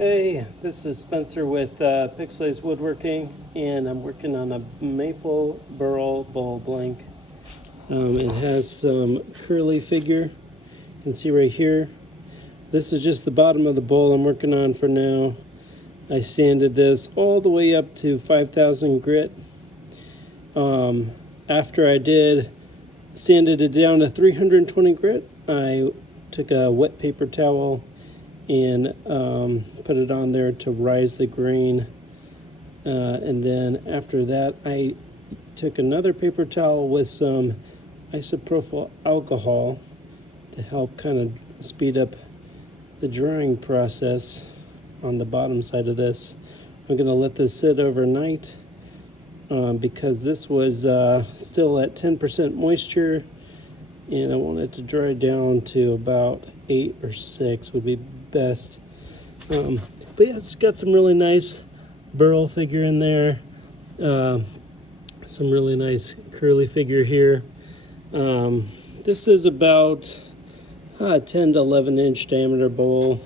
Hey, this is Spencer with Pickslay's Woodworking, and I'm working on a Maple Burl Bowl Blank. It has some curly figure. You can see right here. This is just the bottom of the bowl I'm working on for now. I sanded this all the way up to 5,000 grit. After I sanded it down to 320 grit, I took a wet paper towel and put it on there to rise the grain, and then after that I took another paper towel with some isopropyl alcohol to help kind of speed up the drying process on the bottom side of this. I'm going to let this sit overnight because this was still at 10% moisture, and I want it to dry down to about 8 or 6 would be best. But yeah, it's got some really nice burl figure in there, some really nice curly figure here. This is about 10 to 11 inch diameter bowl.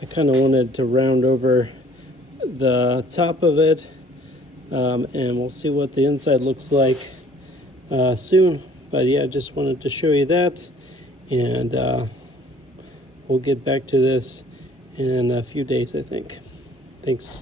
I kind of wanted to round over the top of it, and we'll see what the inside looks like soon. But yeah, I just wanted to show you that, and we'll get back to this in a few days, I think. Thanks.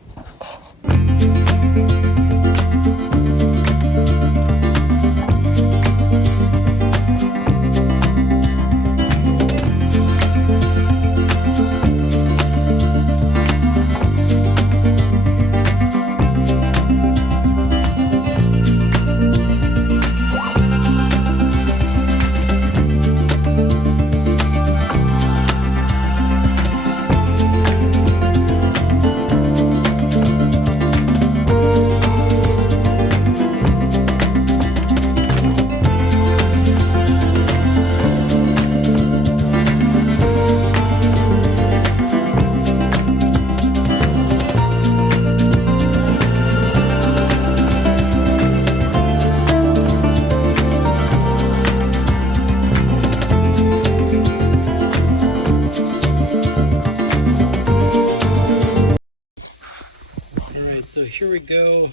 So here we go.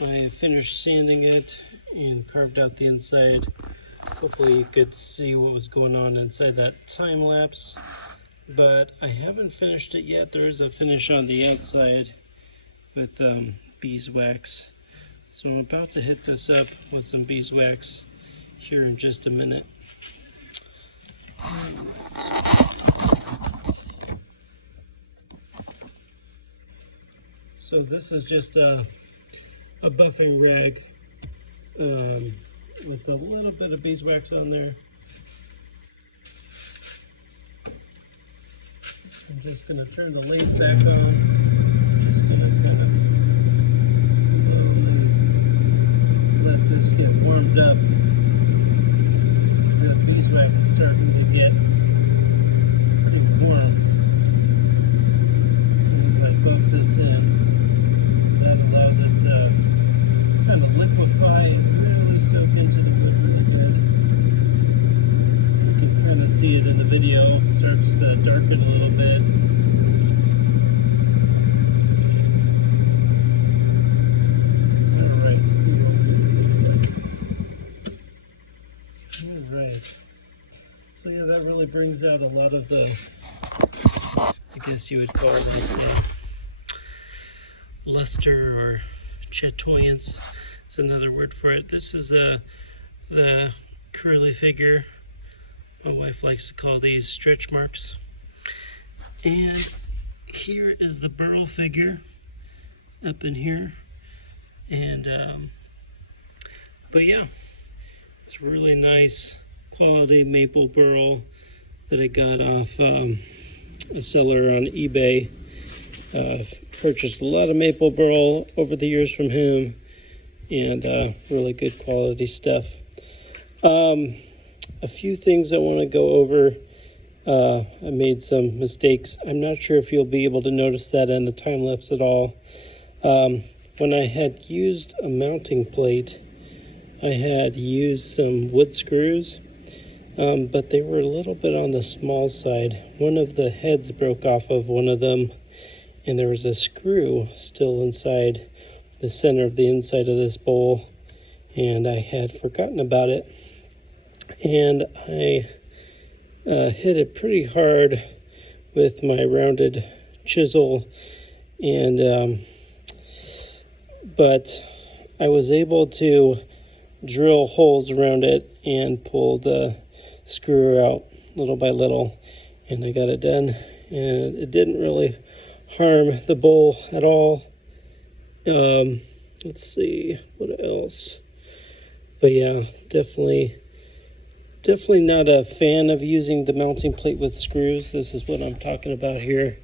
I finished sanding it and carved out the inside. Hopefully you could see what was going on inside that time lapse, but I haven't finished it yet. There is a finish on the outside with beeswax. So I'm about to hit this up with some beeswax here in just a minute. So this is just a buffing rag with a little bit of beeswax on there. I'm just going to turn the lathe back on. Just going to kind of slowly let this get warmed up. The beeswax is starting to get pretty warm. As I buff this in, that allows it to kind of liquefy and really soak into the wood really good. You can kind of see it in the video. It starts to darken a little bit. Alright, let's see what it looks like. Alright. So yeah, that really brings out a lot of the, I guess you would call it luster or chatoyance. It's another word for it. This is the curly figure. My wife likes to call these stretch marks. And here is the burl figure up in here. And but yeah, it's really nice quality maple burl that I got off a seller on eBay. Purchased a lot of maple burl over the years from him, and really good quality stuff. A few things I want to go over. I made some mistakes. I'm not sure if you'll be able to notice that in the time lapse at all. When I had used a mounting plate, I had used some wood screws, but they were a little bit on the small side. One of the heads broke off of one of them, and there was a screw still inside the center of the inside of this bowl, and I had forgotten about it, and I hit it pretty hard with my rounded chisel, and but I was able to drill holes around it and pull the screw out little by little, and I got it done, and it didn't really harm the bowl at all. Let's see what else, but yeah, definitely not a fan of using the mounting plate with screws. This is what I'm talking about here.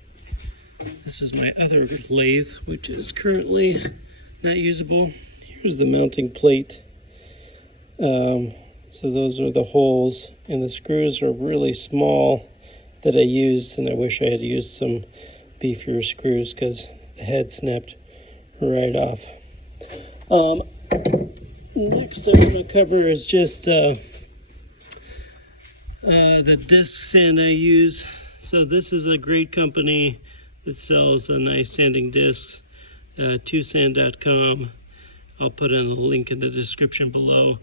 This is my other lathe, which is currently not usable. Here's the mounting plate. So those are the holes, and the screws are really small that I used, and I wish I had used some beefier screws because the head snapped right off. Next I'm going to cover is just the disc sand I use. So this is a great company that sells a nice sanding discs, 2sand.com. I'll put in the link in the description below.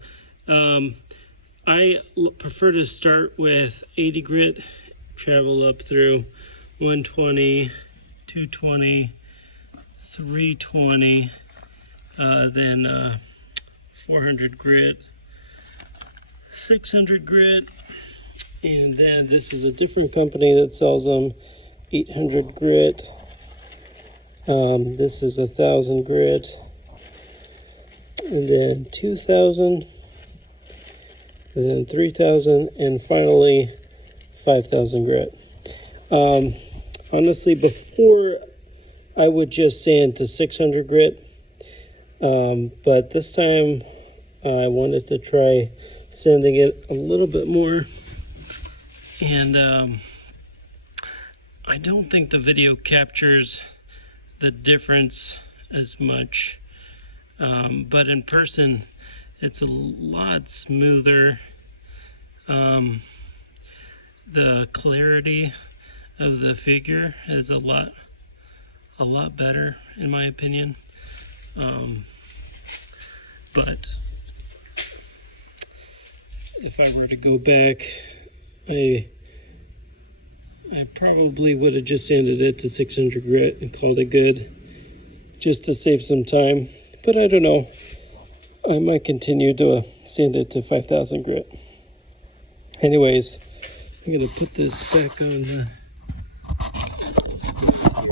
I prefer to start with 80 grit, travel up through 120, 220, 320, then 400 grit, 600 grit, and then this is a different company that sells them, 800 grit. This is 1,000 grit, and then 2,000, and then 3,000, and finally 5,000 grit. Honestly, before I would just sand to 600 grit, but this time I wanted to try sanding it a little bit more, and I don't think the video captures the difference as much, but in person it's a lot smoother. The clarity of the figure is a lot better in my opinion. But if I were to go back, I probably would have just sanded it to 600 grit and called it good, just to save some time. But I don't know. I might continue to sand it to 5,000 grit. Anyways, I'm going to put this back on the take this guy off.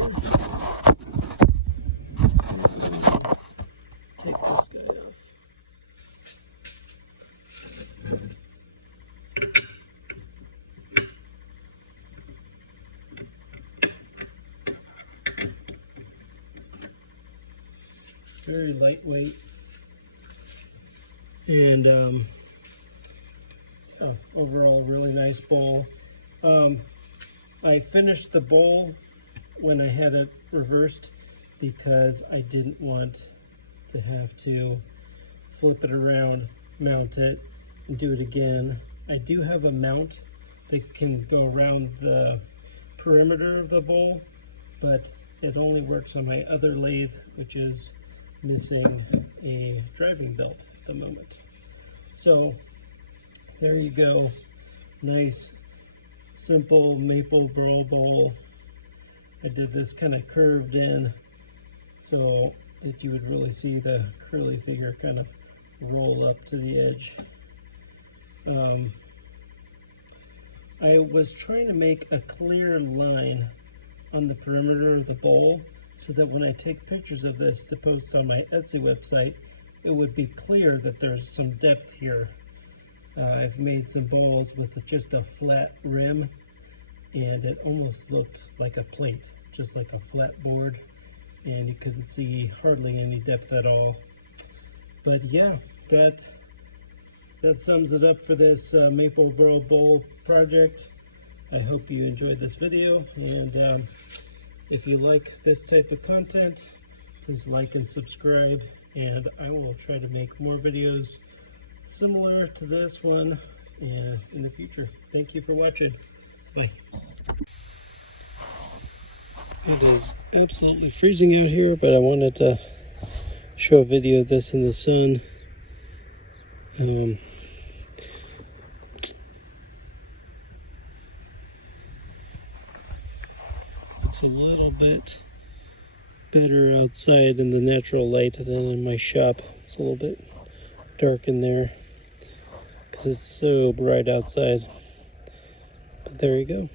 Very lightweight, and overall really nice bowl. I finished the bowl when I had it reversed because I didn't want to have to flip it around, mount it, and do it again. I do have a mount that can go around the perimeter of the bowl, but it only works on my other lathe, which is missing a driving belt at the moment. So there you go. Nice, simple Maple Burl Bowl. I did this kind of curved in so that you would really see the curly figure kind of roll up to the edge. I was trying to make a clear line on the perimeter of the bowl so that when I take pictures of this to post on my Etsy website, it would be clear that there's some depth here. I've made some bowls with just a flat rim, and it almost looked like a plate, just like a flat board, and you couldn't see hardly any depth at all. But yeah, that sums it up for this Maple Burl Bowl project. I hope you enjoyed this video, and if you like this type of content, please like and subscribe, and I will try to make more videos similar to this one in the future. Thank you for watching. Bye. It is absolutely freezing out here, but I wanted to show a video of this in the sun. It's a little bit better outside in the natural light than in my shop. It's a little bit dark in there because it's so bright outside. But there you go.